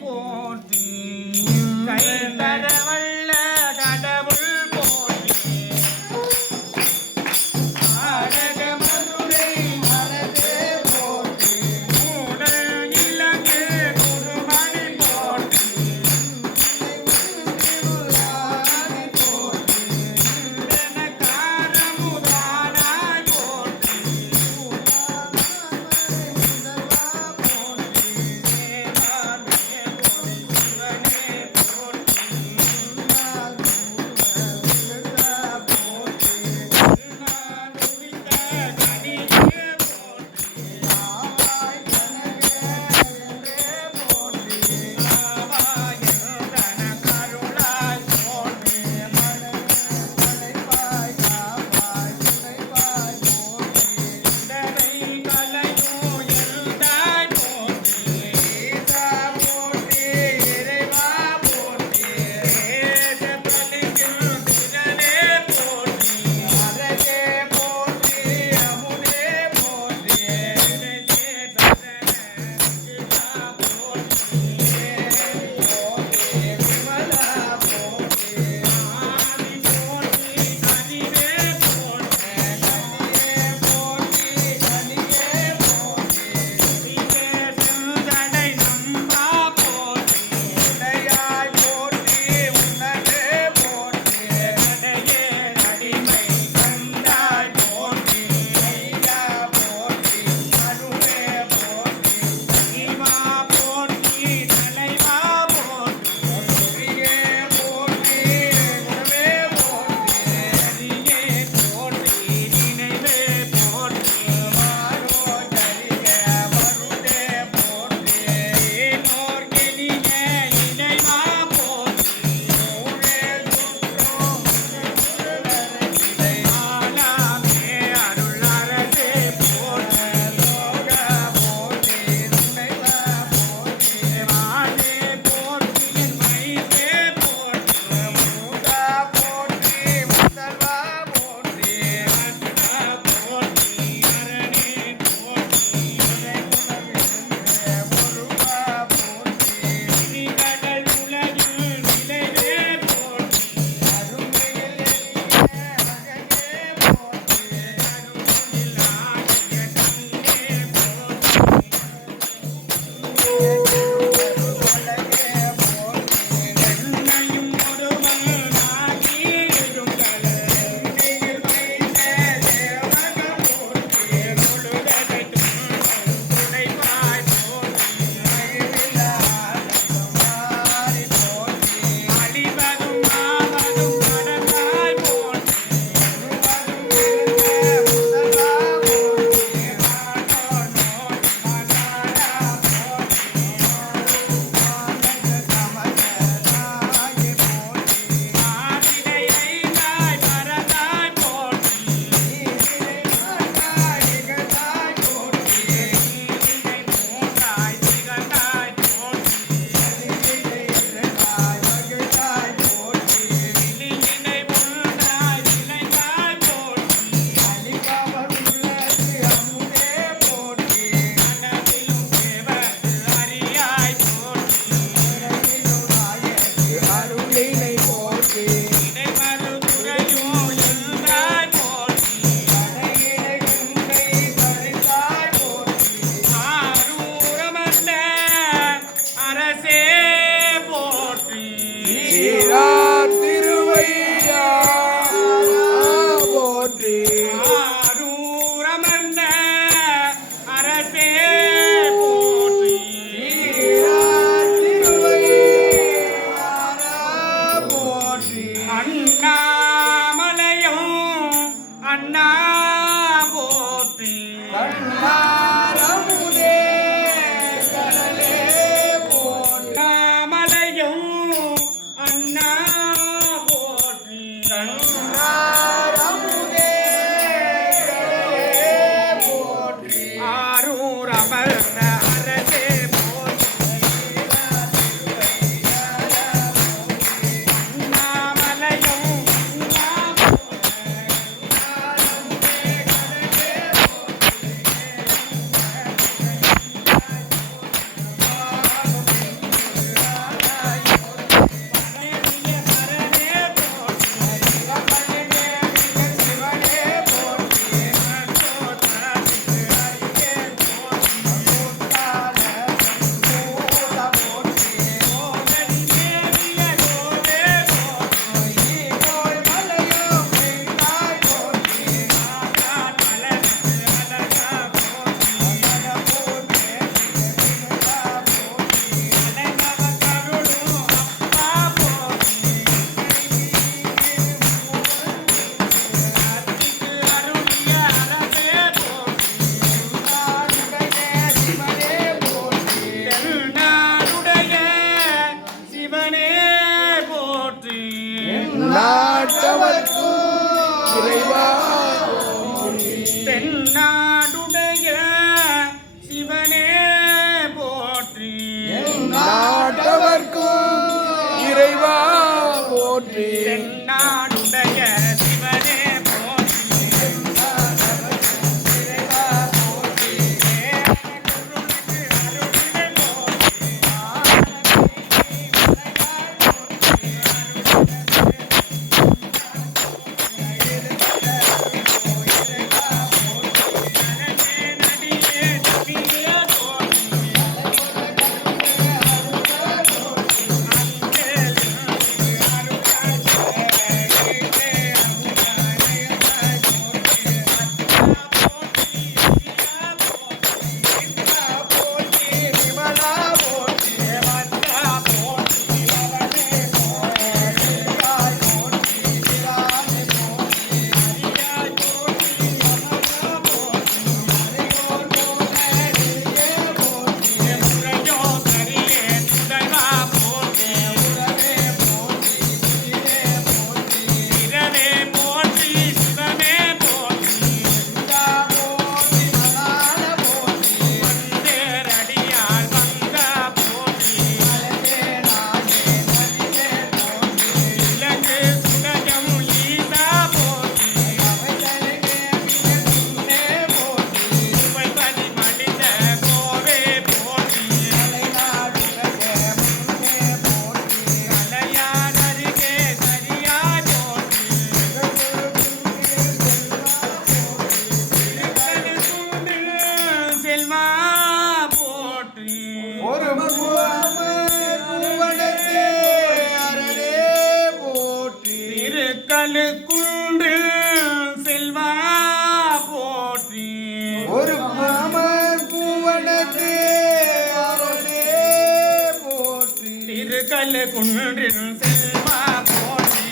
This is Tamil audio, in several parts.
போற்றி கை தரவல்ல கடவுள் போற்றி ஆரக மதுரை அரசே போற்றி மூடல் இலங்கு குருமணி போற்றி காரமுதானாய் போற்றி இறைவா போற்றி தென்னாடுடைய சிவனே போற்றி இறைவா போற்றி குருளுக்கு அருளினை போற்றி நடியே நடியே போற்றி முறையோ சரியே துடைவா போற்றி இரவே போற்றி சிவமே போற்றி வந்தேரடியால் வந்த போற்றி இலங்கு சுடகம் ஈசா போற்றி சுவைபதி மலிந்த கோவே போற்றி கலையானருகே சரியாய் போற்றி திருக்கழுக்குன்றில் செல்வா போற்றி ஒரு பூவனத்தே அரணே போற்றி திருக்கழுக்குன்றில் செல்வா போற்றி ஒரு மாமன் பூவனத்தே அரணே போற்றி திருக்கழுக்குன்றில் செல்வா போற்றி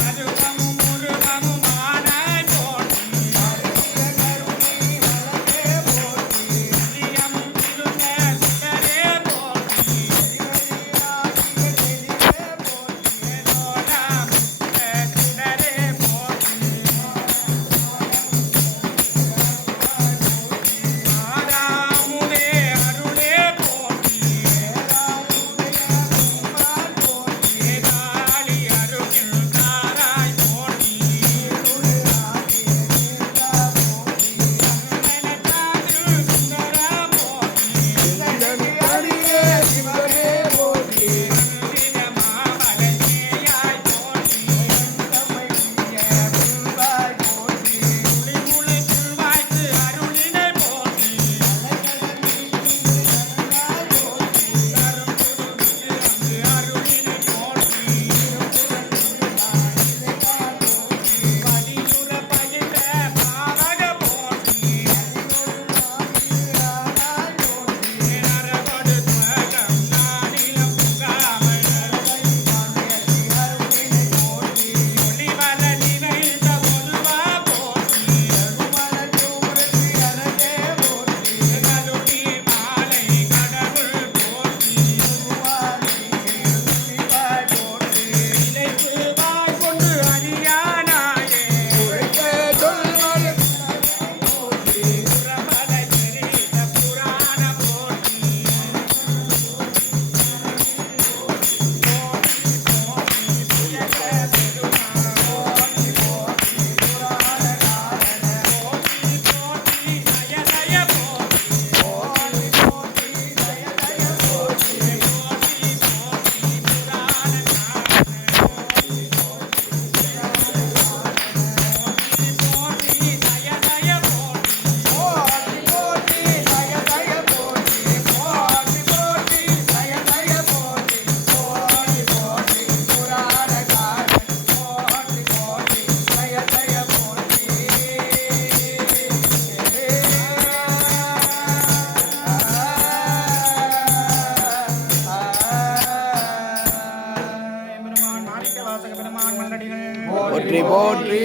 அருவமும் உருவமும் ஆனாய் போற்றி நிதியமும் இருந்த சுடரே போற்றி ஏதோலாம் சுடரே போற்றி ஆறாமுதே அருளே போற்றி ஏதாளி அருகில் தாராய் போற்றி கண்மலத்தாதில் சுந்தரா போற்றி அடியே சிவனே போற்றி வந்திட மாமலையாய் போற்றி குளிமுளை புல்வாய்த்து அருளினை போற்றி அருளினை போற்றி பதியுற பயின்ற பாவக போற்றி நரகொடு துவகம் நாடிலம் புகாமல் ஒளிவல நிறைந்த ஒருவா போற்றி கருணி மாலை கடவுள் போற்றி இலைப்பு வாய் கொண்டு அறியானாயே புறமல எரித புராண போற்றி போற்றி நயனய போற்றி போற்றி நயனய போற்றி பெருமான் மாணிக்க வாசக பெருமான் மல்லடிகள் போற்றி போற்றி